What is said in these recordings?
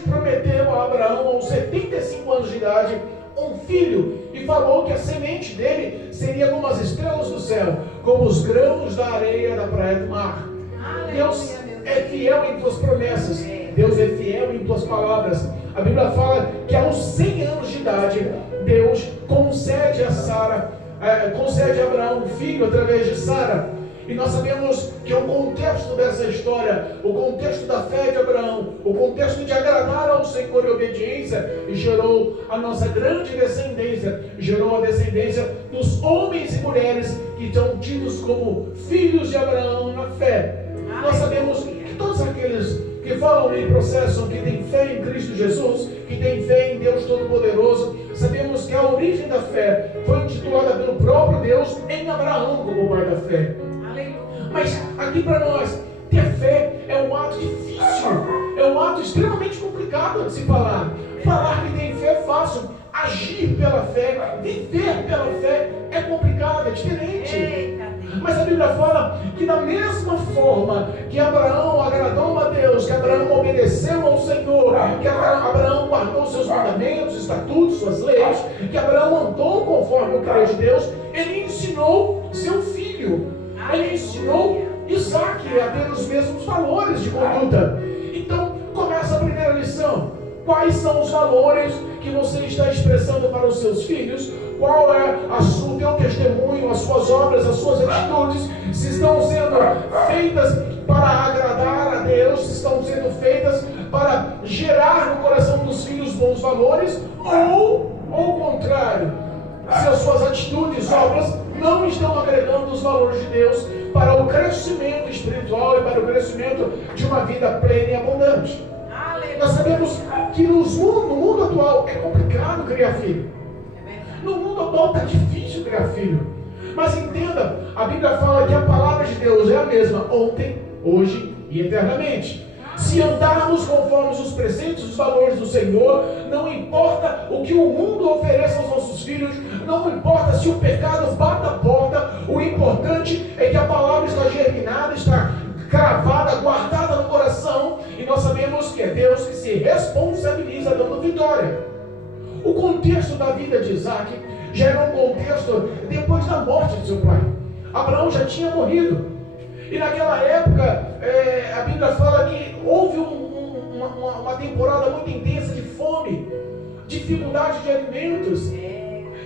prometeu a Abraão, aos 75 anos de idade, um filho, e falou que a semente dele seria como as estrelas do céu, como os grãos da areia da praia do mar. Deus é fiel em tuas promessas, Deus é fiel em tuas palavras. A Bíblia fala que aos 100 anos de idade, Deus concede a Abraão um filho através de Sara. E nós sabemos que o contexto dessa história, o contexto da fé de Abraão, o contexto de agradar ao Senhor e obediência, gerou a nossa grande descendência, gerou a descendência dos homens e mulheres que estão tidos como filhos de Abraão na fé. Nós sabemos que todos aqueles que falam e processam que têm fé em Cristo Jesus, que têm fé em Deus Todo-Poderoso, sabemos que a origem da fé foi intitulada pelo próprio Deus em Abraão como pai da fé. Mas aqui para nós, ter fé é um ato difícil, é um ato extremamente complicado de se falar. Falar que tem fé é fácil, agir pela fé, viver pela fé é complicado, é diferente. Mas a Bíblia fala que da mesma forma que Abraão agradou a Deus, que Abraão obedeceu ao Senhor, que Abraão guardou seus mandamentos, estatutos, suas leis, que Abraão andou conforme o querer de Deus, ele ensinou seu filho. Ele ensinou Isaac a ter os mesmos valores de conduta. Então, começa a primeira lição. Quais são os valores que você está expressando para os seus filhos? Qual é o teu testemunho, as suas obras, as suas atitudes? Se estão sendo feitas para agradar a Deus, se estão sendo feitas para gerar no coração dos filhos bons valores, ou ao contrário, se as suas atitudes, obras, não estão agregando os valores de Deus para o crescimento espiritual e para o crescimento de uma vida plena e abundante. Nós sabemos que no mundo atual é complicado criar filho. No mundo atual está difícil criar filho. Mas entenda, a Bíblia fala que a palavra de Deus é a mesma ontem, hoje e eternamente. Se andarmos conforme os preceitos e os valores do Senhor, não importa o que o mundo ofereça aos nossos filhos, não importa se o pecado bata a porta, o importante é que a palavra está germinada, está cravada, guardada no coração, e nós sabemos que é Deus que se responsabiliza dando vitória. O contexto da vida de Isaac já era um contexto depois da morte de seu pai. Abraão já tinha morrido. E naquela época, a Bíblia fala que houve uma temporada muito intensa de fome, dificuldade de alimentos.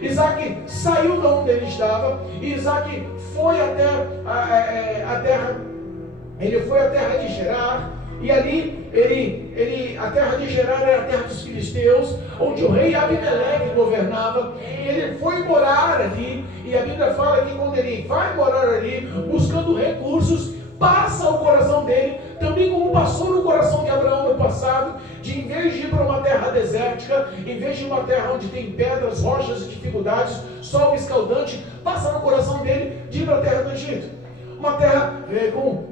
Isaac saiu de onde ele estava, e Isaac foi até a terra, ele foi à terra de Gerar, e ali a terra de Gerar era a terra dos filisteus, onde o rei Abimeleque governava, e ele foi morar ali, e a Bíblia fala que quando ele vai morar ali, buscando recursos, passa o coração dele, também como passou no coração de Abraão no passado, de em vez de ir para uma terra desértica, em vez de uma terra onde tem pedras, rochas e dificuldades, sol escaldante, passa no coração dele de ir para a terra do Egito. Uma terra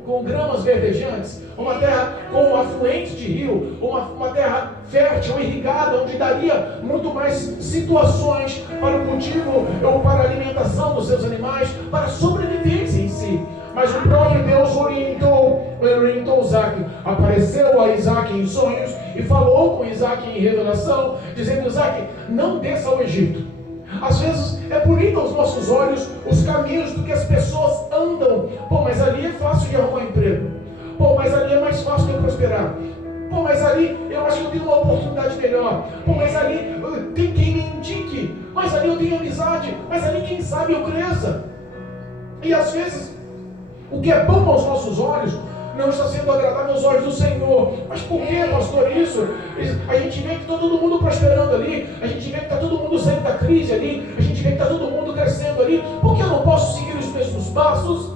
com gramas verdejantes, uma terra com afluentes de rio, uma terra fértil, irrigada, onde daria muito mais situações para o cultivo ou para a alimentação dos seus animais, para a sobrevivência em si. Mas o próprio Deus orientou Isaac, apareceu a Isaac em sonhos e falou com Isaac em revelação, dizendo: Isaac, não desça ao Egito. Às vezes é bonito aos nossos olhos os caminhos do que as pessoas andam. Pô, mas ali é fácil de arrumar emprego. Pô, mas ali é mais fácil de eu prosperar. Pô, mas ali eu acho que eu tenho uma oportunidade melhor. Pô, mas ali tem quem me indique. Mas ali eu tenho amizade. Mas ali quem sabe eu cresça. E às vezes o que é bom aos nossos olhos não está sendo agradável aos olhos do Senhor. Mas por que, pastor, isso? A gente vê que está todo mundo prosperando ali, a gente vê que está todo mundo saindo da crise ali, a gente vê que está todo mundo crescendo ali. Por que eu não posso seguir os mesmos passos?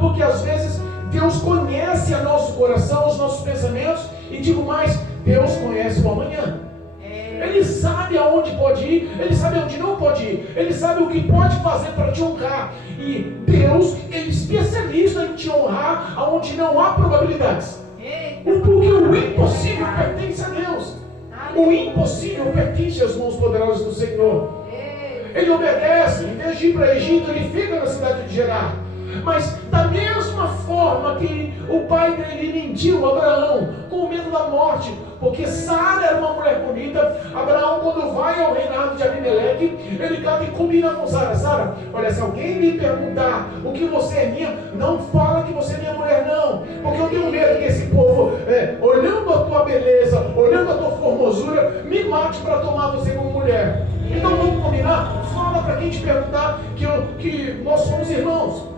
Porque às vezes Deus conhece o nosso coração, os nossos pensamentos, e digo mais, Deus conhece o amanhã. Ele sabe aonde pode ir, ele sabe onde não pode ir, ele sabe o que pode fazer para te honrar. E Deus, ele é especialista em te honrar aonde não há probabilidades. Porque o impossível pertence a Deus. O impossível pertence às mãos poderosas do Senhor. Ele obedece, em vez de ir para o Egito, ele fica na cidade de Gerar. Mas da mesma forma que o pai dele mentiu, Abraão, com medo da morte, porque Sara era uma mulher bonita. Abraão, quando vai ao reinado de Abimeleque, ele cata e combina com Sara. Sara, olha, se alguém me perguntar o que você é minha, não fala que você é minha mulher, não, porque eu tenho medo que esse povo, olhando a tua beleza, olhando a tua formosura, me mate para tomar você como mulher. Então vamos combinar? Fala para quem te perguntar que nós somos irmãos.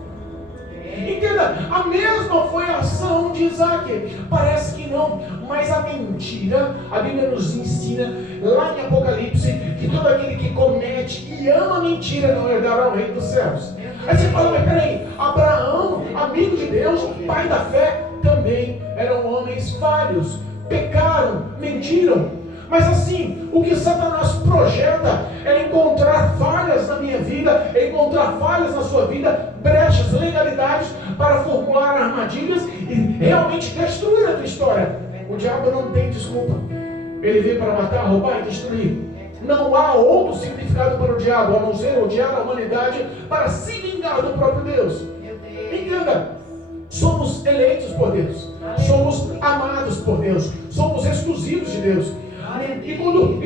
Entenda, a mesma foi a ação de Isaac. Parece que não, mas a mentira, a Bíblia nos ensina lá em Apocalipse que todo aquele que comete e ama a mentira não herdará o reino dos céus. Aí você fala, mas peraí, Abraão, amigo de Deus, pai da fé, também eram homens falhos, pecaram, mentiram. Mas assim, o que Satanás projeta é encontrar falhas na minha vida, é encontrar falhas na sua vida, brechas, legalidades, para formular armadilhas e realmente destruir a tua história. O diabo não tem desculpa. Ele veio para matar, roubar e destruir. Não há outro significado para o diabo, a não ser odiar a humanidade para se vingar do próprio Deus. Entenda, somos eleitos por Deus, somos amados por Deus, somos exclusivos de Deus. E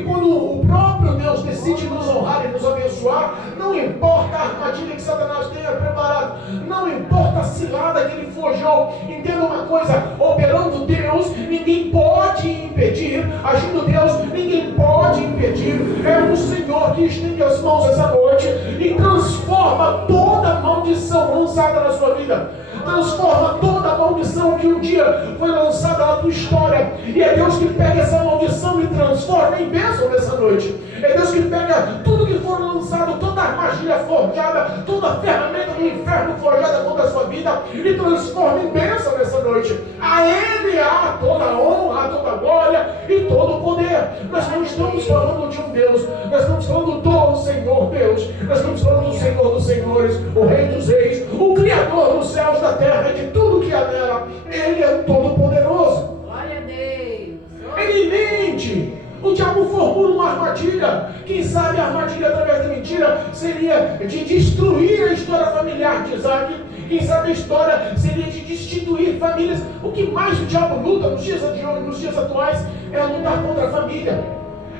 quando o próprio Deus decide nos honrar e nos abençoar, não importa a armadilha que Satanás tenha preparado, não importa a cilada que ele forjou. Entenda uma coisa, operando Deus, ninguém pode impedir. Agindo Deus, ninguém pode impedir. É o Senhor que estende as mãos essa noite e transforma toda maldição lançada na sua vida. Transforma toda a maldição que um dia foi lançada na tua história. E é Deus que pega essa maldição e transforma em bênção nessa noite. É Deus que pega tudo que for lançado, toda a armadilha forjada, toda a ferramenta do inferno forjada contra a sua vida, e transforma em bênção nessa noite. A Ele há toda a honra, toda a glória e todo o poder. Nós não estamos falando de um Deus, nós estamos falando do Senhor Deus. Nós estamos falando do Senhor dos Senhores, o Rei dos Reis, o Criador dos céus, da terra e de tudo que há nela. Ele é o Todo-Poderoso. Glória a Deus. Ele mente. O diabo formula uma armadilha. Quem sabe a armadilha através da mentira seria de destruir a história familiar de Isaac. Quem sabe a história seria de destituir famílias. O que mais o diabo luta nos dias de hoje, nos dias atuais, é lutar contra a família.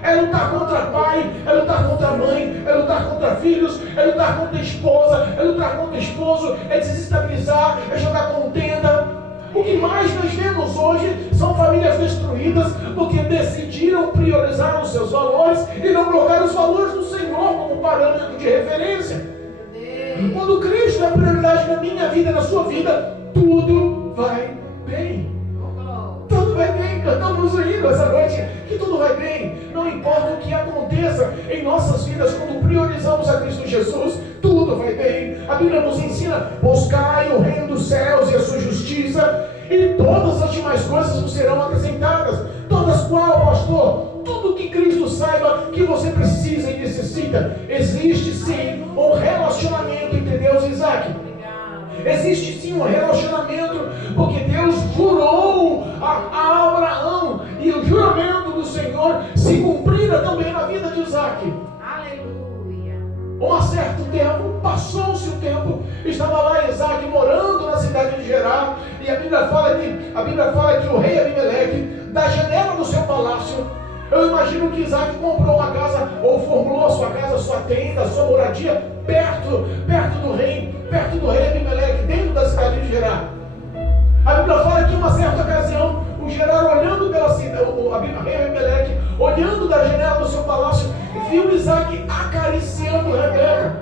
É lutar contra pai, é lutar contra mãe, é lutar contra filhos, é lutar contra a esposa, é lutar contra o esposo, é desestabilizar, é jogar contenda. O que mais nós vemos hoje são famílias destruídas porque decidiram priorizar os seus valores e não colocar os valores do Senhor como parâmetro de referência. Quando Cristo é a prioridade na minha vida, na sua vida, tudo vai bem. Tudo vai bem, cantamos o hino essa noite, que tudo vai bem. Não importa o que aconteça em nossas vidas, quando priorizamos a Cristo Jesus, tudo vai bem. A Bíblia nos ensina: buscai o reino dos céus e a sua justiça, e todas as demais coisas vos serão acrescentadas. Todas qual, pastor? Tudo que Cristo saiba que você precisa e necessita. Existe sim um relacionamento entre Deus e Isaac. Existe sim um relacionamento, porque Deus jurou a Abraão, e o juramento do Senhor se cumprira também na vida de Isaac. Aleluia. Um certo tempo, passou-se o tempo, estava lá Isaac morando na cidade de Gerar, e a Bíblia fala que o rei Abimeleque, da janela do seu palácio, eu imagino que Isaac comprou uma casa, ou formulou a sua casa, a sua tenda, a sua moradia, perto do rei Abimeleque, dentro da cidade de Gerar. A Bíblia fala que em uma certa ocasião, o Gerar olhando pela cidade, o rei Abimeleque, olhando da janela do seu palácio, viu Isaac acariciando Rebeca.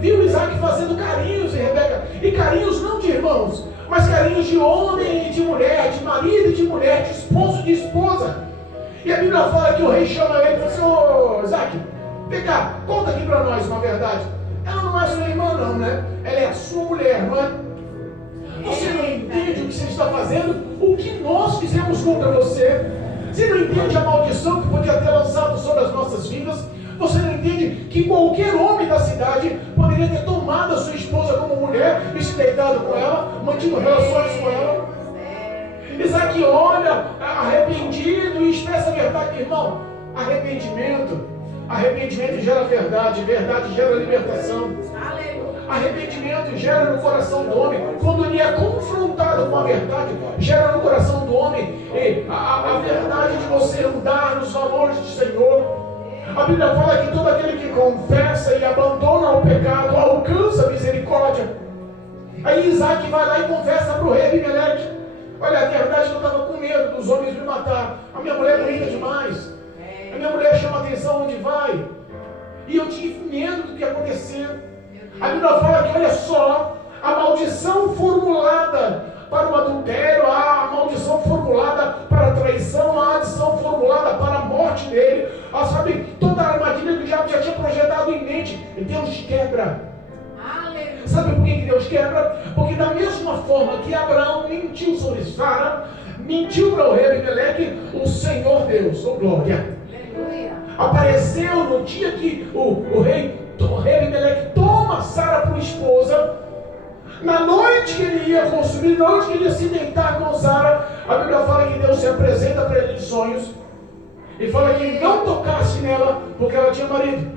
Viu Isaac fazendo carinhos em Rebeca. E carinhos não de irmãos, mas carinhos de homem e de mulher, de marido e de mulher, de esposo e de esposa. E a Bíblia fala que o rei chama ele e fala assim: ô Isaac, vem cá, conta aqui para nós uma verdade. Ela não é sua irmã não, né? Ela é a sua mulher, não é? Você não entende o que você está fazendo? O que nós fizemos contra você? Você não entende a maldição que podia ter lançado sobre as nossas vidas? Você não entende que qualquer homem da cidade poderia ter tomado a sua esposa como mulher e se deitado com ela, mantido relações com ela? Isaac olha arrependido e expressa a verdade. Irmão, arrependimento Arrependimento gera verdade, verdade gera libertação. Aleluia. Arrependimento gera no coração do homem, quando ele é confrontado com a verdade, gera no coração do homem a verdade de você andar nos valores do Senhor. A Bíblia fala que todo aquele que confessa e abandona o pecado alcança a misericórdia. Aí Isaac vai lá e confessa para o rei Abimeleque: olha, a verdade é que eu estava com medo dos homens me matar. A minha mulher é bonita demais. A minha mulher chama atenção onde vai. E eu tive medo do que ia acontecer. A Bíblia fala que, olha só, a maldição formulada para o adultério, a maldição formulada para a traição, a maldição formulada para a morte dele, sabe, toda a armadilha que o diabo já tinha projetado em mente, Deus quebra. Aleluia. Sabe por que Deus quebra? Porque da mesma forma que Abraão mentiu sobre Sara, mentiu para o rei Abimeleque, o Senhor Deus, oh glória, Aleluia. apareceu no dia que o rei Abimeleque toma Sara por esposa. Na noite que ele ia consumir, na noite que ele ia se deitar com Sara, a Bíblia fala que Deus se apresenta para ele em sonhos e fala que ele não tocasse nela porque ela tinha marido.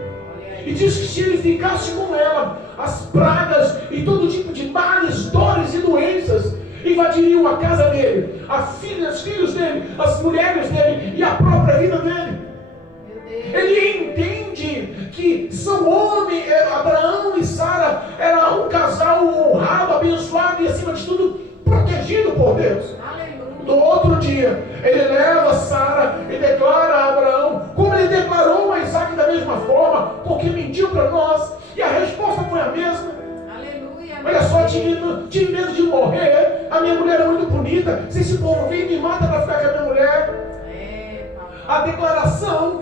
E diz que se ele ficasse com ela, as pragas e todo tipo de males, dores e doenças invadiriam a casa dele, os filhos dele, as mulheres dele e a própria vida dele. Ele entende que são homens, Abraão e Sara era um casal honrado, abençoado e acima de tudo protegido por Deus. Aleluia. No outro dia, ele leva Sara e declara a Abraão, como ele declarou a Isaac da mesma forma, porque mentiu para nós, e a resposta foi a mesma. Aleluia. Olha só, tive medo de morrer, a minha mulher é muito bonita, se esse povo vir me mata para ficar com a minha mulher. A declaração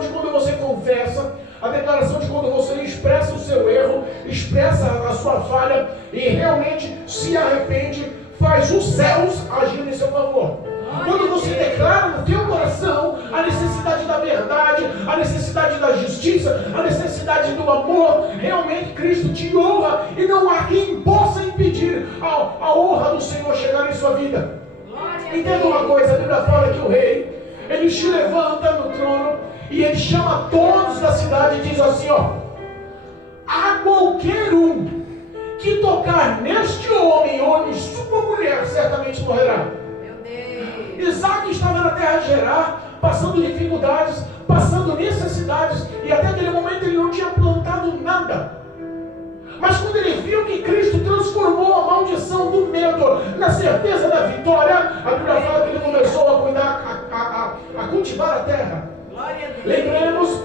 de quando você confessa, a declaração de quando você expressa o seu erro, expressa a sua falha e realmente se arrepende, faz os céus agir em seu favor. Quando você declara no teu coração a necessidade da verdade, a necessidade da justiça, a necessidade do amor, realmente Cristo te honra e não há quem possa impedir a honra do Senhor chegar em sua vida. Entenda uma coisa, a Bíblia fala que o rei, ele se levanta no trono e ele chama todos da cidade e diz assim, ó: a qualquer um que tocar neste homem ou em sua mulher certamente morrerá. Meu Deus. Isaac estava na terra de Gerar, passando dificuldades, passando necessidades, e até aquele momento ele não tinha plantado nada. Mas quando ele viu que Cristo transformou a maldição do medo na certeza da vitória, a Bíblia fala que ele começou a cuidar, a cultivar a terra. Glória a Deus.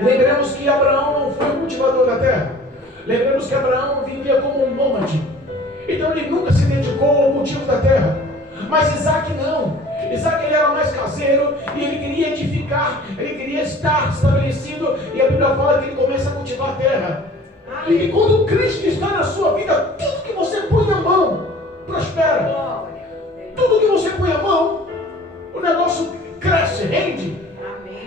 Lembremos que Abraão não foi o cultivador da terra. Lembremos que Abraão vivia como um nômade. Então ele nunca se dedicou ao cultivo da terra. Mas Isaac não. Isaac ele era mais caseiro e ele queria edificar, ele queria estar estabelecido. E a Bíblia fala que ele começa a cultivar a terra. E quando Cristo está na sua vida, tudo que você põe a mão prospera. Tudo que você põe a mão, o negócio cresce, rende.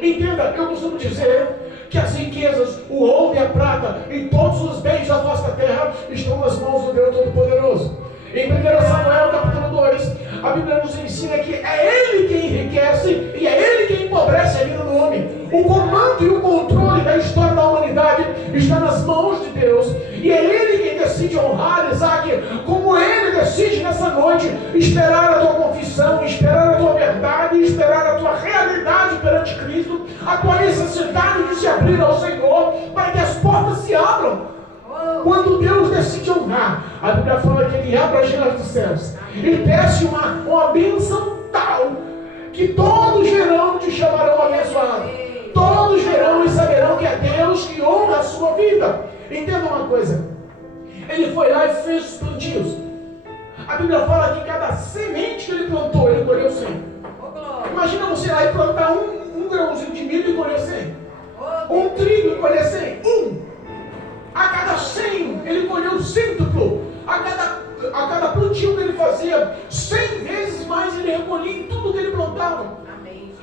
Entenda, eu costumo dizer que as riquezas, o ouro e a prata e todos os bens da face da terra estão nas mãos do Deus Todo-Poderoso. Em 1 Samuel capítulo 2, a Bíblia nos ensina que é Ele quem enriquece e é Ele quem empobrece a vida do homem. O comando e o controle da história da humanidade está nas mãos de Deus. E é Ele quem decide honrar Isaac, como Ele decide nessa noite esperar a tua confissão, esperar a tua verdade, esperar a tua realidade perante Cristo, a tua necessidade de se abrir ao Senhor, para que as portas se abram. Quando Deus decide honrar, a Bíblia fala que Ele abre as janelas dos céus e desce uma bênção tal que todos verão te chamarão abençoado. Todos verão e saberão que é Deus que honra a sua vida. Entenda uma coisa, Ele foi lá e fez os plantios. A Bíblia fala que cada semente que Ele plantou, Ele colheu 100. Imagina você lá e plantar um grãozinho de milho e colher 100. Um trigo e colher 100. A cada 100 ele colheu cêntuplo. A cada plantio que ele fazia, 100 vezes mais ele recolhia em tudo que ele plantava. Amém.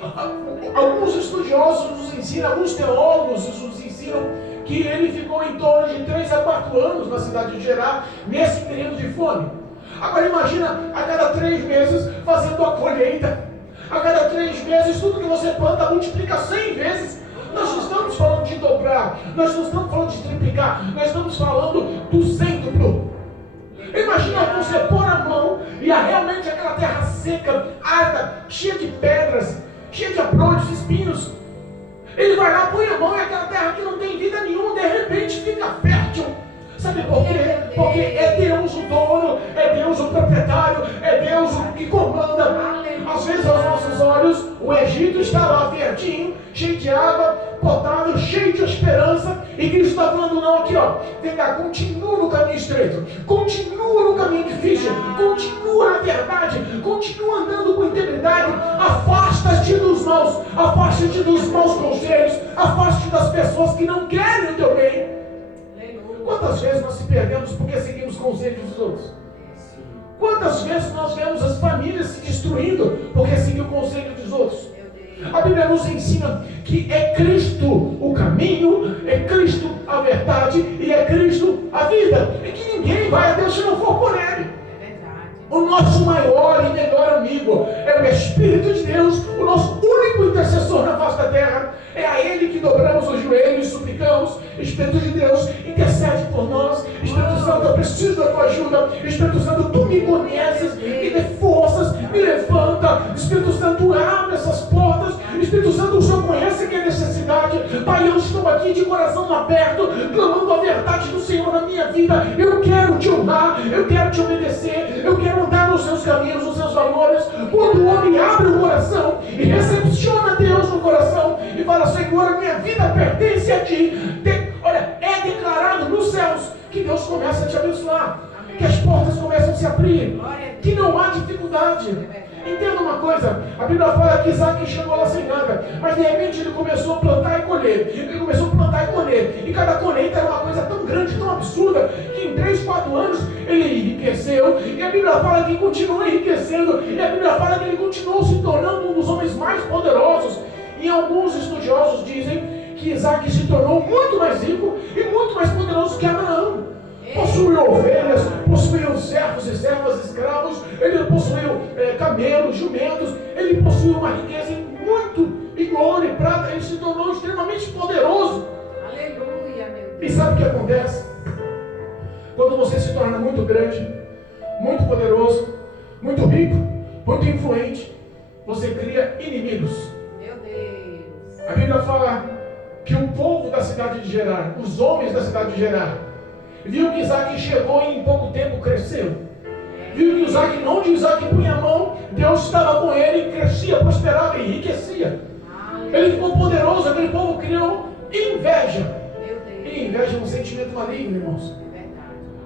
Alguns estudiosos nos ensinam, alguns teólogos nos ensinam que ele ficou em torno de 3 a 4 anos na cidade de Gerar, nesse período de fome. Agora imagina, a cada 3 meses fazendo a colheita. A cada 3 meses, tudo que você planta multiplica 100 vezes. Nós não estamos falando de dobrar, nós não estamos falando de triplicar, nós estamos falando do cêntuplo. Imagina você pôr a mão e realmente aquela terra seca, árida, cheia de pedras, cheia de abrolhos, espinhos. Ele vai lá, põe a mão e aquela terra que não tem vida nenhuma, de repente fica fértil. Sabe por quê? Porque é Deus o dono, é Deus o proprietário, é Deus o que comanda. Às vezes aos nossos olhos, o Egito está lá verdinho, cheio de água, potável, cheio de esperança. E Cristo está falando não aqui, ó. Vem cá, continua no caminho estreito, continua no caminho difícil, continua na verdade, continua andando com integridade. Afasta-te dos maus, afaste-te dos maus conselhos, afaste-te das pessoas que não querem o teu bem. Quantas vezes nós se perdemos porque seguimos conselhos dos outros? Quantas vezes nós vemos as famílias se destruindo porque seguiu o conselho dos outros? A Bíblia nos ensina que é Cristo o caminho, é Cristo a verdade e é Cristo a vida. E que ninguém vai a Deus se não for por Ele. O nosso maior e melhor amigo é o Espírito de Deus, o nosso único intercessor na face da terra. É a Ele que dobramos os joelhos e suplicamos. Espírito de Deus, intercede por nós. Espírito Santo, eu preciso da tua ajuda. Espírito Santo, tu me conheces, me dê forças, me levanta. Espírito Santo, abre essas portas. Espírito Santo, o Senhor conhece que é necessidade. Pai, eu estou aqui de coração aberto, clamando a verdade do Senhor na minha vida. Eu quero te honrar, eu quero te obedecer, eu quero andar nos seus caminhos, nos seus valores. Quando o homem abre o coração e recepciona Deus no coração e fala: Senhor, a minha vida pertence a ti. Olha, é declarado nos céus que Deus começa a te abençoar. Amém. Que as portas começam a se abrir, que não há dificuldade. Entenda uma coisa, a Bíblia fala que Isaac chegou lá sem nada, mas de repente ele começou a plantar e colher. Ele começou a plantar e colher. E cada colheita era uma coisa tão grande, tão absurda, que em 3, 4 anos ele enriqueceu. E a Bíblia fala que continua enriquecendo. E a Bíblia fala que ele continuou se tornando um dos homens mais poderosos. E alguns estudiosos dizem que Isaac se tornou muito mais rico e muito mais poderoso que Abraão. Possuiu ovelhas, possuiu servos e servas, escravos, ele possuiu camelos, jumentos, ele possuiu uma riqueza muito em ouro e prata, ele se tornou extremamente poderoso. Aleluia, meu Deus. E sabe o que acontece? Quando você se torna muito grande, muito poderoso, muito rico, muito influente, você cria inimigos. Meu Deus. A Bíblia fala que o povo da cidade de Gerar, os homens da cidade de Gerar, viu que Isaac chegou e em pouco tempo cresceu. Viu que Isaac, onde Isaac punha a mão, Deus estava com ele, crescia, prosperava e enriquecia. Ele ficou poderoso, aquele povo criou inveja. E inveja é um sentimento maligno, irmãos.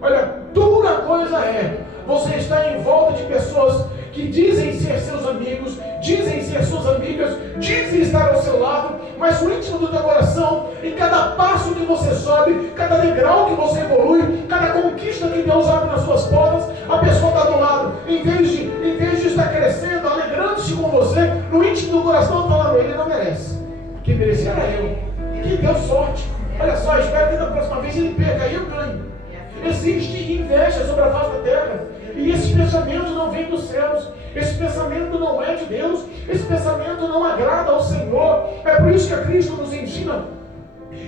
Olha, dura coisa é você estar em volta de pessoas que dizem ser seus amigos, dizem ser suas amigas, dizem estar ao seu lado, mas o íntimo do teu coração, em cada passo que você sobe, cada degrau que você evolui, cada conquista que Deus abre nas suas portas, a pessoa está do lado, em vez de estar crescendo, alegrando-se com você, no íntimo do coração falando: ele não merece, quem merecia era eu, que deu sorte, olha só, espero que da próxima vez ele perca, aí eu ganho. Existe inveja sobre a face da terra, e esse pensamento não vem dos céus, esse pensamento não é de Deus, esse pensamento não agrada ao Senhor. É por isso que a Cristo nos ensina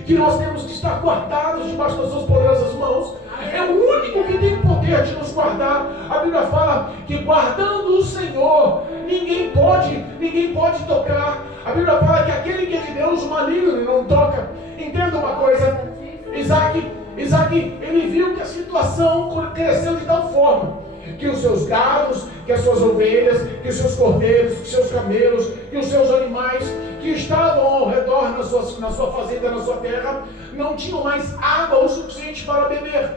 que nós temos que estar guardados debaixo das suas poderosas mãos. É o único que tem poder de nos guardar. A Bíblia fala que guardando o Senhor, ninguém pode tocar. A Bíblia fala que aquele que é de Deus, o maligno não toca. Entenda uma coisa, Isaac, ele viu que a situação cresceu de tal forma que os seus gados, que as suas ovelhas, que os seus cordeiros, que os seus camelos, que os seus animais que estavam ao redor na sua fazenda, na sua terra, não tinham mais água o suficiente para beber.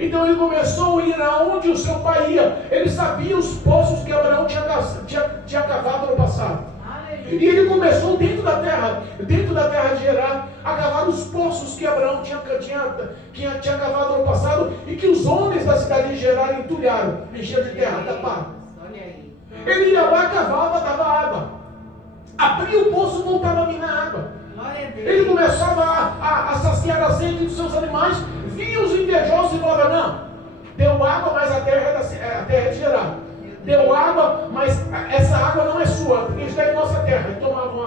Então ele começou a ir aonde o seu pai ia. Ele sabia os poços que Abraão tinha cavado no passado. E ele começou dentro da terra de Gerar, a cavar os poços que Abraão tinha cavado no passado e que os homens da cidade de Gerar entulharam, encheram de terra, taparam. Ele ia lá, cavava, dava água, abria o poço, voltava a minar água. Ele começava a saciar a sede dos seus animais, vinha os invejosos e falavam: não, deu água, mas a terra é de Gerar. Deu água, mas essa água não é sua, porque está em nossa terra. E tomavam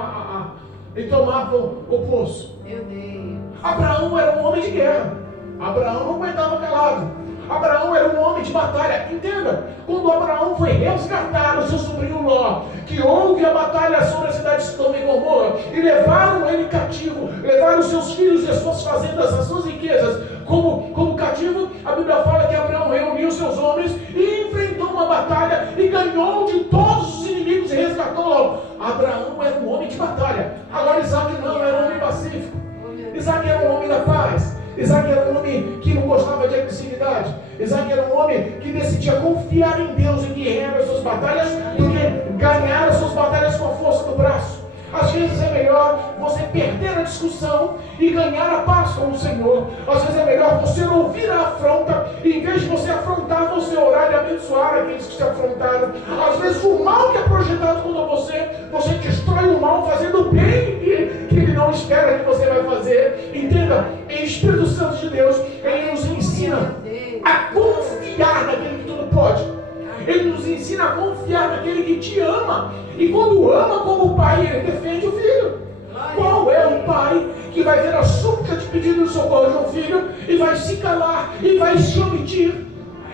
e tomavam o poço. Meu Deus. Abraão era um homem de guerra. Abraão não aguentava calado. Abraão era um homem de batalha. Entenda, quando Abraão foi resgatar o seu sobrinho Ló, que houve a batalha sobre a cidade de Sodoma e Gomorra, e levaram ele cativo, levaram os seus filhos e as suas fazendas, as suas riquezas, como cativo, a Bíblia fala que Abraão reuniu seus homens e enfrentou uma batalha e ganhou de todos os inimigos e resgatou Ló. Abraão era um homem de batalha. Agora Isaac não, era um homem pacífico. Isaac era um homem da paz. Isaac era um homem que não gostava de agressividade. Isaac era um homem que decidia confiar em Deus e guerrear as suas batalhas do que ganhar as suas batalhas com a força do braço. Às vezes é melhor você perder a discussão e ganhar a paz com o Senhor. Às vezes é melhor você ouvir a afronta e, em vez de você afrontar, você orar e abençoar aqueles que se afrontaram. Às vezes o mal que é projetado contra você, você destrói o mal fazendo o bem que ele não espera que você vai fazer. Entenda, em Espírito Santo de Deus, ele nos ensina a confiar naquele que tudo pode. Ele nos ensina a confiar naquele que te ama. E quando ama como pai, ele defende o filho. Qual é o pai que vai ver a súplica de pedido de socorro de um filho e vai se calar e vai se omitir?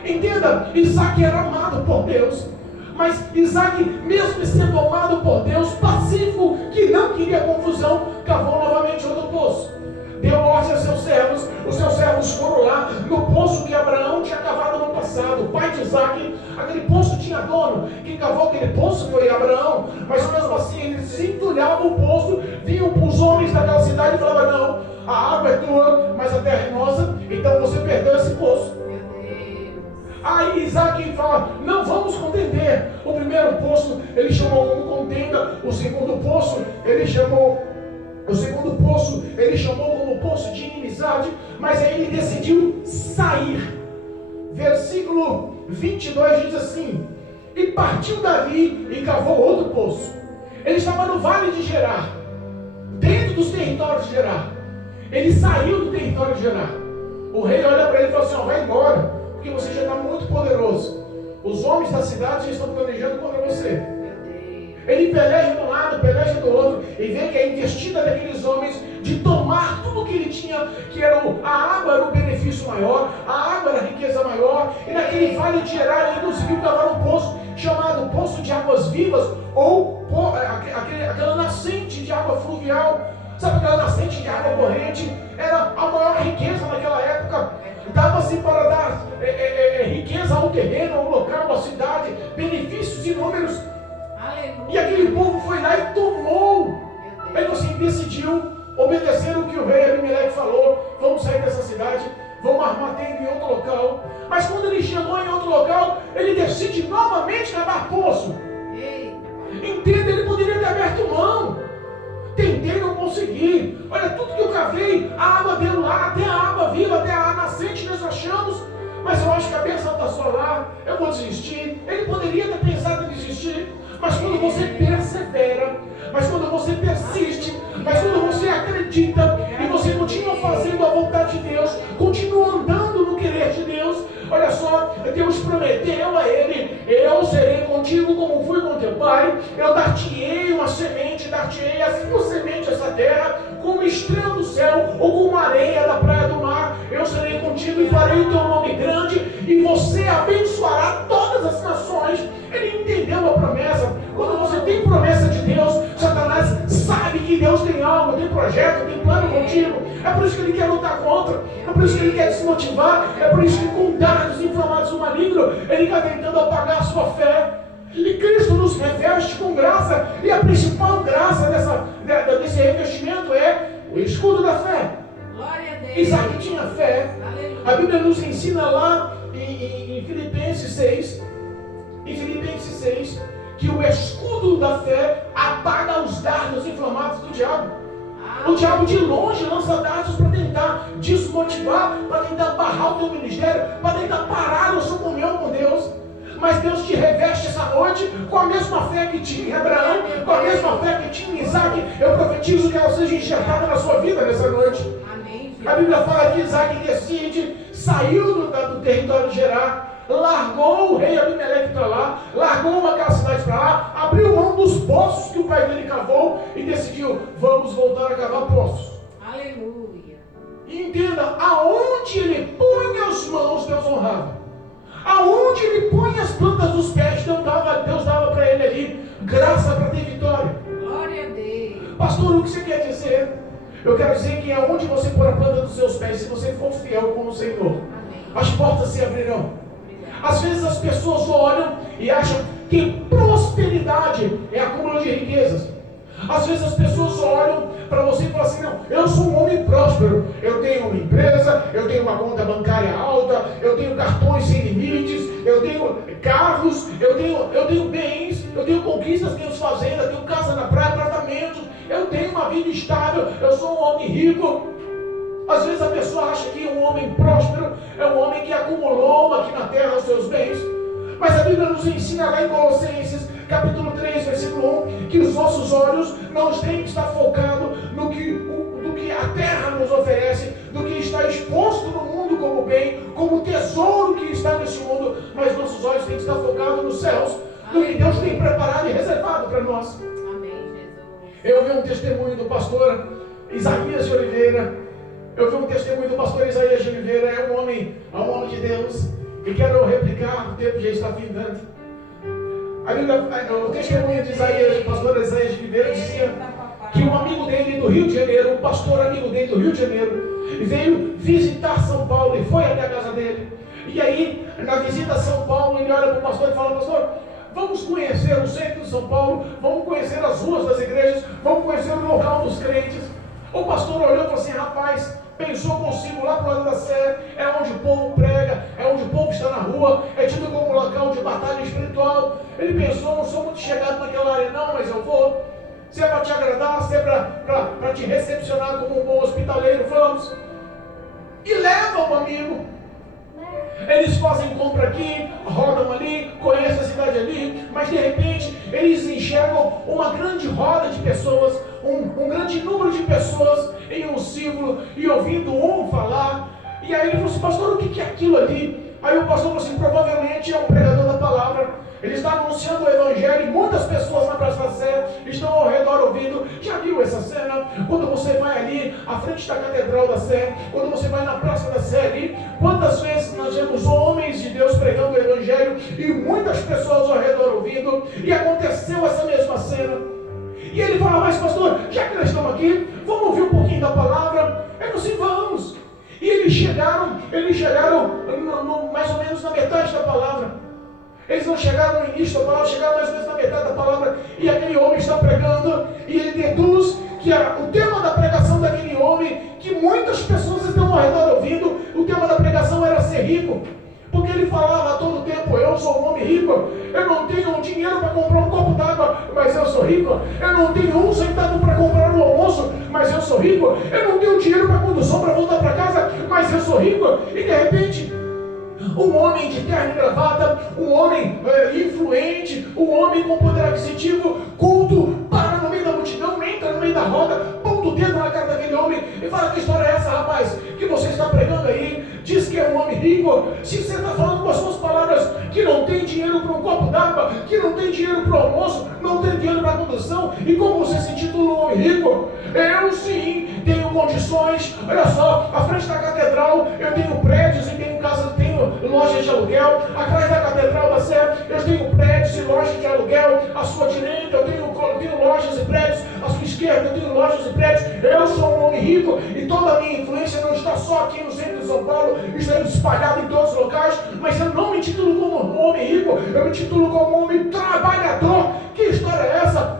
Entenda, Isaac era amado por Deus. Mas Isaac, mesmo sendo amado por Deus, pacífico, que não queria confusão, cavou novamente outro poço. Deu ordem a seus servos, os seus servos foram lá no poço que Abraão tinha cavado no passado. O pai de Isaac, aquele poço tinha dono. Quem cavou aquele poço foi Abraão. Mas mesmo assim, eles entulhavam o poço, vinham os homens daquela cidade e falavam: não, a água é tua, mas a terra é nossa, então você perdeu esse poço. Aí Isaac fala: não vamos contender. O primeiro poço ele chamou como contenda, o segundo poço ele chamou como poço de inimizade, mas aí ele decidiu sair. Versículo 22 diz assim: e partiu dali e cavou outro poço. Ele estava no vale de Gerar, dentro dos territórios de Gerar. Ele saiu do território de Gerar. O rei olha para ele e fala assim: vai embora, porque você já está muito poderoso. Os homens da cidade já estão planejando contra você. Ele peleja de um lado, peleja do outro, e vê que a investida daqueles homens de tomar tudo que ele tinha, que era a água era o benefício maior, a água era a riqueza maior, e naquele vale de Gerar ele conseguiu cavar um poço chamado Poço de Águas Vivas, ou aquela nascente de água fluvial. Sabe aquela nascente de água corrente? Era a maior riqueza naquela época. Dava-se para dar riqueza ao terreno, ao local, à cidade, benefícios inúmeros. E aquele povo foi lá e tomou. Aí você decidiu obedecer o que o rei Abimeleque falou: vamos sair dessa cidade, vamos armar tenda em outro local. Mas quando ele chegou em outro local, ele decide novamente cavar poço. Entenda, ele poderia ter aberto mão. Tentei, não consegui. Olha, tudo que eu cavei, a água deu lá, até a água viva, até a nascente nós achamos. Mas eu acho que a bênção está só lá, eu vou desistir. Ele poderia ter pensado em desistir. Mas quando você persevera, mas quando você persiste, mas quando você acredita e você continua fazendo a vontade de Deus, continua andando no querer de Deus, olha só, Deus prometeu a ele: eu serei contigo como fui com teu pai, eu dar-te-ei uma semente, dar-te-ei a sua semente essa terra, como estrela do céu ou como areia da praia do mar. Eu serei contigo e farei o teu nome grande, e você abençoará todas as nações. Ele entendeu a promessa. Quando você tem promessa de Deus, Satanás sabe que Deus tem algo, tem projeto, tem plano contigo. É por isso que ele quer lutar contra, é por isso que ele quer desmotivar, é por isso que com dardos inflamados do maligno, ele está tentando apagar a sua fé. E Cristo nos reveste com graça, e a principal graça desse revestimento é o escudo da fé. Isaac tinha fé. A Bíblia nos ensina lá em Filipenses 6, que o escudo da fé apaga os dardos inflamados do diabo. O diabo de longe lança dardos para tentar desmotivar, para tentar barrar o teu ministério, para tentar parar a sua comunhão com Deus. Mas Deus te reveste essa noite com a mesma fé que tinha em Abraão, com a mesma fé que tinha em Isaac. Eu profetizo que ela seja enxertada na sua vida nessa noite. A Bíblia fala que Isaac decide, saiu do território de Gerar, largou o rei Abimeleque para lá, largou aquela cidade para lá, abriu mão dos poços que o pai dele cavou e decidiu, vamos voltar a cavar poços. Aleluia. E entenda, aonde ele põe as mãos, Deus honrava. Aonde ele põe as plantas dos pés, Deus dava para ele ali graça para ter vitória. Glória a Deus. Pastor, o que você quer dizer? Eu quero dizer que aonde você pôr a planta dos seus pés, se você for fiel com o Senhor, Amém. as portas se abrirão. Obrigada. Às vezes as pessoas olham e acham que prosperidade é acúmulo de riquezas. Às vezes as pessoas olham para você e falam assim, não, eu sou um homem próspero, eu tenho uma empresa, eu tenho uma conta bancária alta, eu tenho cartões sem limites, eu tenho carros, eu tenho bens, eu tenho conquistas, tenho fazendas, tenho casa na praia, apartamentos, eu tenho uma vida estável, eu sou um homem rico. Às vezes a pessoa acha que um homem próspero é um homem que acumulou aqui na terra os seus bens. Mas a Bíblia nos ensina lá em Colossenses, capítulo 3, versículo 1, que os nossos olhos não têm que estar focados no que a terra nos oferece, do que está exposto no mundo como bem, como tesouro que está nesse mundo, mas nossos olhos têm que estar focados nos céus, no que Deus tem preparado e reservado para nós. Amém, Jesus. Eu vi um testemunho do pastor Isaías de Oliveira. É um homem de Deus. E quero replicar, o tempo já está findando. O testemunho de Isaías, do pastor Isaías de Oliveira, dizia que um amigo dele do Rio de Janeiro, um pastor amigo dele do Rio de Janeiro, veio visitar São Paulo e foi até a casa dele. E aí, na visita a São Paulo, ele olha para o pastor e fala, pastor, vamos conhecer o centro de São Paulo, vamos conhecer as ruas das igrejas, vamos conhecer o local dos crentes. O pastor olhou e falou assim, rapaz, pensou consigo lá para o lado da Sé, é onde o povo prega, é onde o povo está na rua, é tido como local de batalha espiritual. Ele pensou, não sou muito chegado naquela área não, mas eu vou. Se é para te agradar, se é para te recepcionar como um bom hospitaleiro, vamos. E leva o amigo. Eles fazem compra aqui, rodam ali, conhecem a cidade ali, mas de repente eles enxergam uma grande roda de pessoas, um grande número de pessoas em um círculo e ouvindo um falar. E aí ele falou assim, pastor, o que é aquilo ali? Aí o pastor falou assim, provavelmente é um pregador da palavra. Ele está anunciando o evangelho e muitas pessoas na Praça da Sé estão ao redor ouvindo. Já viu essa cena? Quando você vai ali à frente da Catedral da Sé, quando você vai na Praça da Sé ali, quantas vezes nós vemos homens de Deus pregando o evangelho e muitas pessoas ao redor ouvindo, e aconteceu essa mesma cena. E ele fala, mas pastor, já que nós estamos aqui, vamos ouvir um pouquinho da palavra? Eu falei assim, vamos. E eles chegaram mais ou menos na metade da palavra. Eles não chegaram no início da palavra, chegaram mais ou menos na metade da palavra, e aquele homem está pregando, e ele deduz que o tema da pregação daquele homem, que muitas pessoas estão ao redor ouvindo, o tema da pregação era ser rico. Porque ele falava a todo tempo, eu sou um homem rico, eu não tenho dinheiro para comprar um copo d'água, mas eu sou rico, eu não tenho um centavo para comprar um almoço, mas eu sou rico, eu não tenho dinheiro para condução para voltar para casa, mas eu sou rico. E de repente, um homem de terno e gravata, um homem influente, um homem com poder aquisitivo, culto, para no meio da multidão, entra no meio da roda, ponta o dedo na cara daquele homem e fala, que história é essa, rapaz, que você está pregando aí? Diz que é um homem rico. Se você está falando com as suas palavras que não tem dinheiro para um copo d'água, que não tem dinheiro para o almoço, não tem dinheiro para a condução, e como você se intitula um homem rico? Eu sim tenho condições. Olha só, à frente da catedral eu tenho prédios e tenho casas, tenho lojas de aluguel. Atrás da Catedral da Sé eu tenho prédios e lojas de aluguel. À sua direita eu tenho lojas e prédios. À sua esquerda eu tenho lojas e prédios. Eu sou um homem rico e toda a minha influência não está só aqui no centro de São Paulo, está espalhado em todos os locais, mas eu não me titulo como um homem rico, eu me titulo como um homem trabalhador. Que história é essa?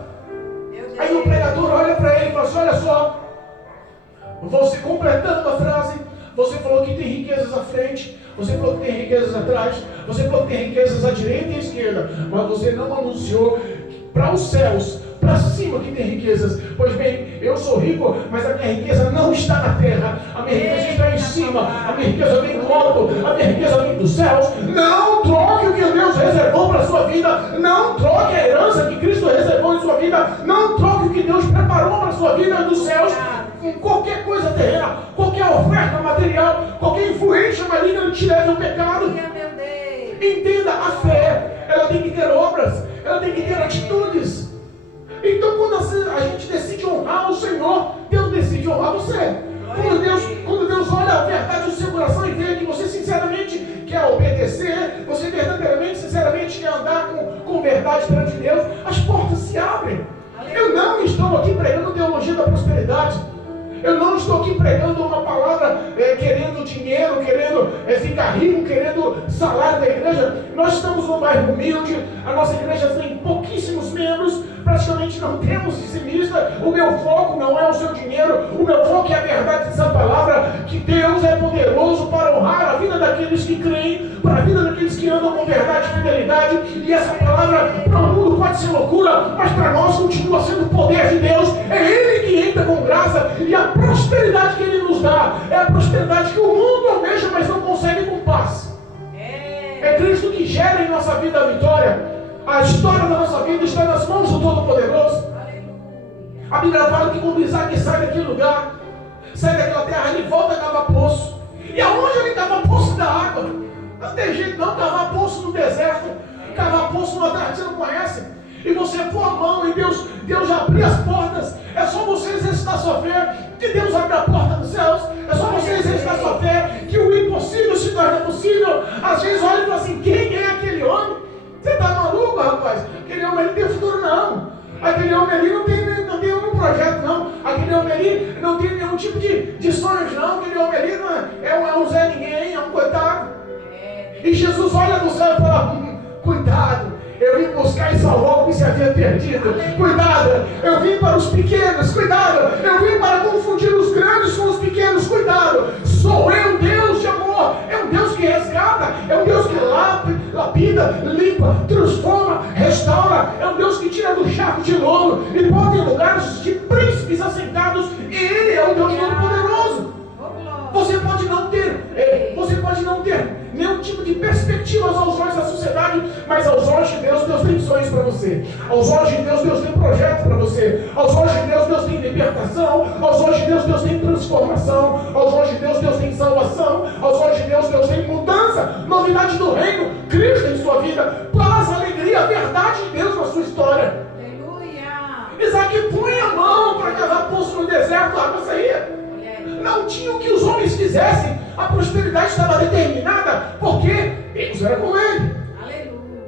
Aí o pregador olha para ele e fala assim, olha só, você completando a frase, você falou que tem riquezas à frente, você falou que tem riquezas atrás, você falou que tem riquezas à direita e à esquerda, mas você não anunciou para os céus, para cima que tem riquezas. Pois bem, eu sou rico, mas a minha riqueza não está na terra, a minha riqueza está em cima, a minha riqueza vem do alto, a minha riqueza vem dos céus. Não troque o que Deus reservou para a sua vida, não troque a herança que Cristo reservou em sua vida, não troque o que Deus preparou para a sua vida dos céus em qualquer coisa terrena, qualquer oferta material, qualquer influência maligna que te leve ao pecado. Entenda, a fé, ela tem que ter obras, ela tem que ter atitudes. Então, quando a gente decide honrar o Senhor, Deus decide honrar você. Quando Deus olha a verdade do seu coração e vê que você sinceramente quer obedecer, você verdadeiramente, sinceramente quer andar com verdade perante Deus, as portas se abrem. Eu não estou aqui pregando teologia da prosperidade. Eu não estou aqui pregando uma palavra querendo dinheiro, querendo ficar rico, querendo salário da igreja. Nós estamos num bairro humilde, a nossa igreja tem pouquíssimos membros, praticamente não temos dizimista. O meu foco não é o seu dinheiro, o meu foco é a verdade dessa palavra, que Deus é poderoso para honrar a vida daqueles que creem, para a vida daqueles que andam com verdade e fidelidade. E essa palavra para o mundo pode ser loucura, mas para nós continua sendo o poder de Deus. É Ele que entra com graça, e a prosperidade que Ele nos dá é a prosperidade que o mundo almeja, mas não consegue com paz. É Cristo que gera em nossa vida a vitória. A história da nossa vida está nas mãos do Todo-Poderoso. A Bíblia fala que quando Isaac sai daquele lugar, sai daquela terra, ele volta a cavar poço. E aonde ele cava poço da água? Não tem jeito não, cavar poço no deserto, cavar poço numa terra que você não conhece. E você pôr a mão e Deus já abriu as portas. É só você exercitar sua fé que Deus abre a porta dos céus. É só você exercitar sua fé que o impossível se torna possível. Às vezes olha e fala assim: quem é aquele homem? Você está maluco, rapaz? Aquele homem ali tem futuro, não. Aquele homem ali não tem nenhum projeto, não. Aquele homem ali não tem nenhum tipo de sonhos, não. Aquele homem ali não é um Zé Ninguém, é um coitado. E Jesus olha do céu e fala: cuidado, eu vim buscar e salvar o que se havia perdido. Cuidado, eu vim para os pequenos. Cuidado, eu vim para confundir os grandes com os pequenos. Cuidado, sou eu, Deus de amor. É um Deus que resgata, é um Deus que lapida, limpa, transforma, restaura. É um Deus que tira do charco de louro e bota em lugares de príncipes assentados. E Ele é o Deus Todo-Poderoso. Você pode não ter nenhum tipo de perspectivas aos olhos da sociedade, mas aos olhos de Deus, Deus tem sonhos para você. Aos olhos de Deus, Deus tem projetos para você. Aos olhos de Deus, Deus tem libertação. Aos olhos de Deus, Deus tem transformação. Aos olhos de Deus, Deus tem salvação. Aos olhos de Deus, Deus tem mudança, novidade do reino, Cristo em sua vida, paz, alegria, a verdade de Deus na sua história. Aleluia! Isaac põe a mão para cavar poço no deserto, a água saía. Não tinha o que os homens fizessem, a prosperidade estava determinada, porque Deus era com ele. Aleluia!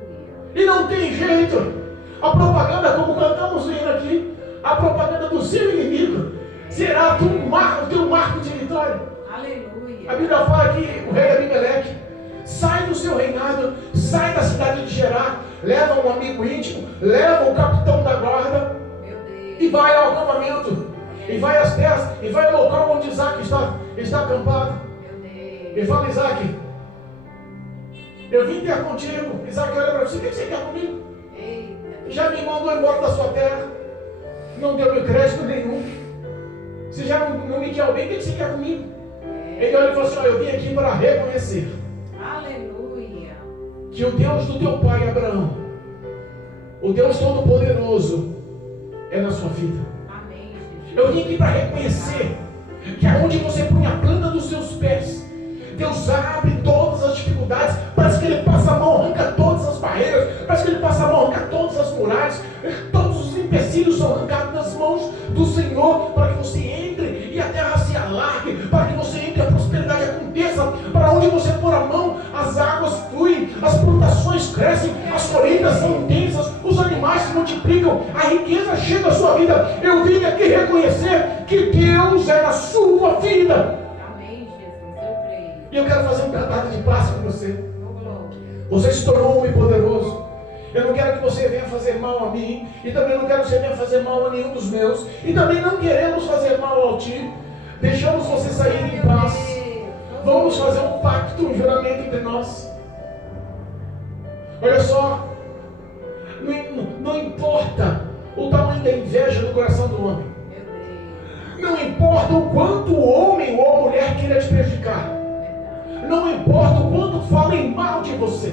E não tem jeito. A propaganda, como cantamos lendo aqui, a propaganda do seu inimigo será o teu marco de vitória. Aleluia! A Bíblia fala que o rei Abimeleque sai do seu reinado, sai da cidade de Gerar, leva um amigo íntimo, leva o capitão da guarda e vai ao acampamento. E vai às terras, e vai ao local onde Isaac está acampado. E fala: Isaac, eu vim ter contigo. Isaac olha para você: o que você quer comigo? Já me mandou embora da sua terra, não deu-me crédito nenhum. Você já não me quer bem, o que você quer comigo? Ele olha e fala assim: eu vim aqui para reconhecer que o Deus do teu pai Abraão, o Deus Todo-Poderoso, é na sua vida. Eu vim aqui para reconhecer que aonde você põe a planta dos seus pés, Deus abre todas as dificuldades. Parece que Ele passa a mão, arranca todas as barreiras. Parece que Ele passa a mão, arranca todas as muralhas. Todos os empecilhos são arrancados nas mãos do Senhor, para que você entre e a terra se alargue, para que você entre e a prosperidade aconteça. Para onde você pôr a mão, as águas fluem, as plantações crescem, as colheitas são intensas, os animais se multiplicam, a riqueza chega à sua vida. Eu vim aqui reconhecer que Deus é na sua vida. Amém, Jesus, eu creio. E eu quero fazer um tratado de paz com você. Você se tornou um homem poderoso. Eu não quero que você venha fazer mal a mim, e também não quero que você venha fazer mal a nenhum dos meus, e também não queremos fazer mal a ti. Deixamos você sair em paz. Vamos fazer um pacto, um juramento entre nós. Olha só, não importa o tamanho da inveja no coração do homem, não importa o quanto o homem ou a mulher queira te prejudicar, não importa o quanto falem mal de você,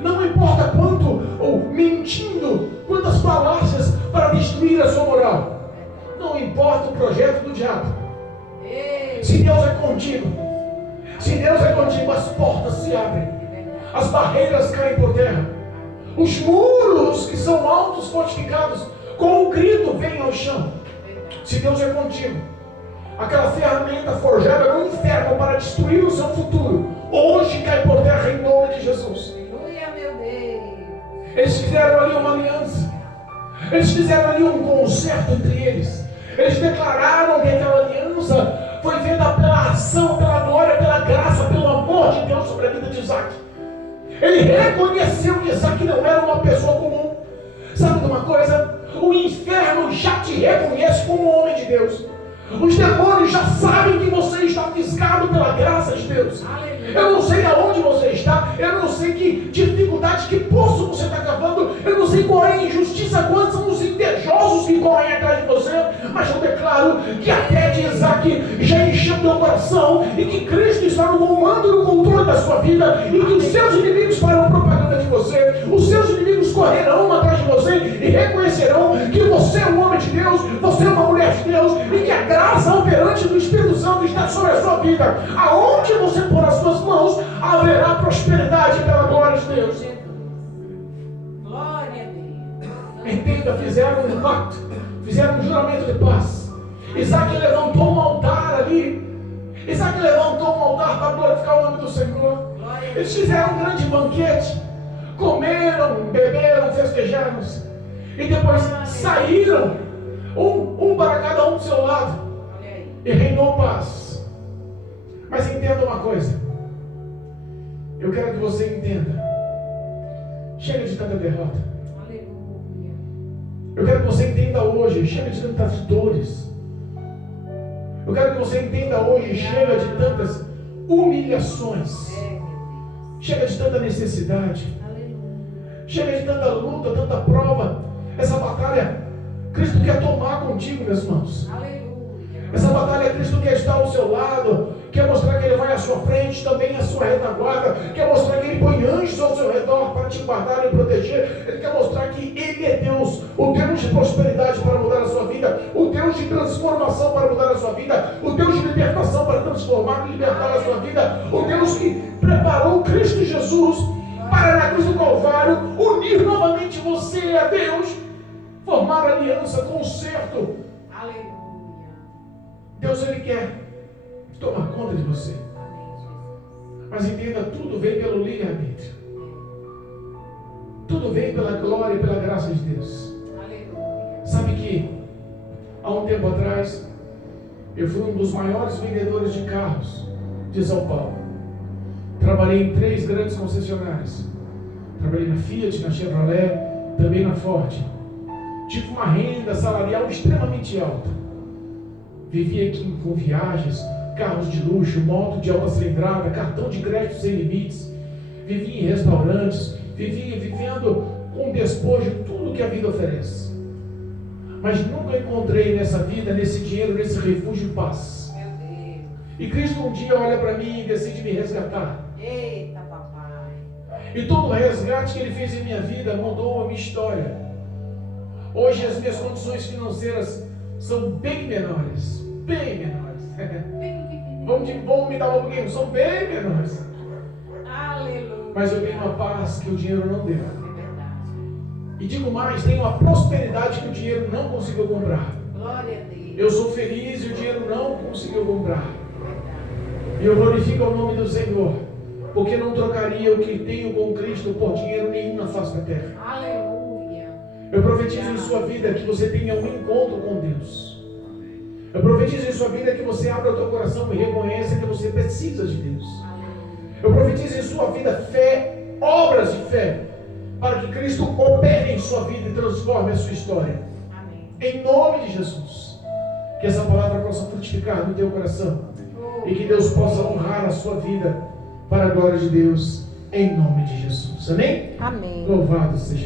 não importa quanto, ou mentindo, quantas falácias para destruir a sua moral, não importa o projeto do diabo. Se Deus é contigo, as portas se abrem, as barreiras caem por terra, os muros que são altos, fortificados, com um grito vêm ao chão. Se Deus é contigo, aquela ferramenta forjada no inferno para destruir o seu futuro, hoje cai por terra em nome de Jesus. Aleluia, meu Deus. Eles fizeram ali uma aliança, eles fizeram ali um concerto entre eles. Eles declararam que aquela aliança foi feita pela ação, pela glória, pela graça, pelo amor de Deus sobre a vida de Isaac. Ele reconheceu que Isaac não era uma pessoa comum. Sabe de uma coisa? O inferno já te reconhece como um homem de Deus. Os demônios já sabem que você está fisgado pela graça de Deus. Eu não sei aonde você está, eu não sei que dificuldade, que poço você está cavando, eu não sei qual é a injustiça, quantos são os invejosos que correm atrás de você, mas eu declaro que a fé de Isaac já encheu teu coração e que Cristo está no comando, no controle da sua vida, e que os seus inimigos farão propaganda de você, os seus inimigos correrão atrás de você e reconhecerão que você é um homem de Deus, você é uma mulher de Deus, e que a graça operante do Espírito Santo está sobre a sua vida. Aonde você pôr as suas mãos, haverá prosperidade pela glória de Deus. Glória a Deus. Entenda, fizeram um pacto, fizeram um juramento de paz. Isaac levantou um altar ali. Isaac levantou um altar para glorificar o nome do Senhor. Eles fizeram um grande banquete, comeram, beberam, festejaram, e depois saíram, um para cada um do seu lado, e reinou paz. Mas entenda uma coisa, eu quero que você entenda, chega de tanta derrota. Aleluia. Eu quero que você entenda hoje, chega de tantas dores. Eu quero que você entenda hoje, chega de tantas humilhações, chega de tanta necessidade, chega de tanta luta, tanta prova. Essa batalha Cristo quer tomar contigo, meus irmãos. Essa batalha Cristo quer estar ao seu lado, quer mostrar que Ele vai à sua frente, também à sua retaguarda, quer mostrar que Ele põe anjos ao seu redor para te guardar e proteger. Ele quer mostrar que Ele é Deus, o Deus de prosperidade para mudar a sua vida, o Deus de transformação para mudar a sua vida, o Deus de libertação para transformar e libertar a sua vida, o Deus que preparou Cristo Jesus para na cruz do Calvário unir novamente você a Deus, formar aliança, conserto. Aleluia. Deus, Ele quer tomar conta de você. Mas entenda, tudo vem pelo livre-arbítrio. Tudo vem pela glória e pela graça de Deus. Aleluia. Sabe que há um tempo atrás eu fui um dos maiores vendedores de carros de São Paulo. Trabalhei em 3 grandes concessionárias. Trabalhei na Fiat, na Chevrolet, também na Ford. Tive uma renda salarial extremamente alta. Vivia aqui com viagens, carros de luxo, moto de alta cilindrada, cartão de crédito sem limites. Vivia em restaurantes, vivia vivendo com despojo tudo que a vida oferece. Mas nunca encontrei nessa vida, nesse dinheiro, nesse refúgio, paz. Meu Deus. E Cristo um dia olha para mim e decide me resgatar. Eita, papai. E todo o resgate que Ele fez em minha vida mudou a minha história. Hoje as minhas condições financeiras são bem menores. Bem menores. Vamos me dar um pouquinho, são bem menores. Aleluia. Mas eu tenho uma paz que o dinheiro não deu. É verdade. E digo mais, tenho uma prosperidade que o dinheiro não conseguiu comprar. Glória a Deus. Eu sou feliz e o dinheiro não conseguiu comprar. Verdade. E eu glorifico o nome do Senhor, porque não trocaria o que tenho com Cristo por dinheiro nenhum na face da terra. Aleluia. Eu profetizo em sua vida que você tenha um encontro com Deus. Eu profetizo em sua vida que você abra o teu coração e reconheça que você precisa de Deus. Eu profetizo em sua vida fé, obras de fé, para que Cristo opere em sua vida e transforme a sua história. Amém. Em nome de Jesus. Que essa palavra possa frutificar no teu coração e que Deus possa honrar a sua vida para a glória de Deus, em nome de Jesus. Amém? Amém. Louvado seja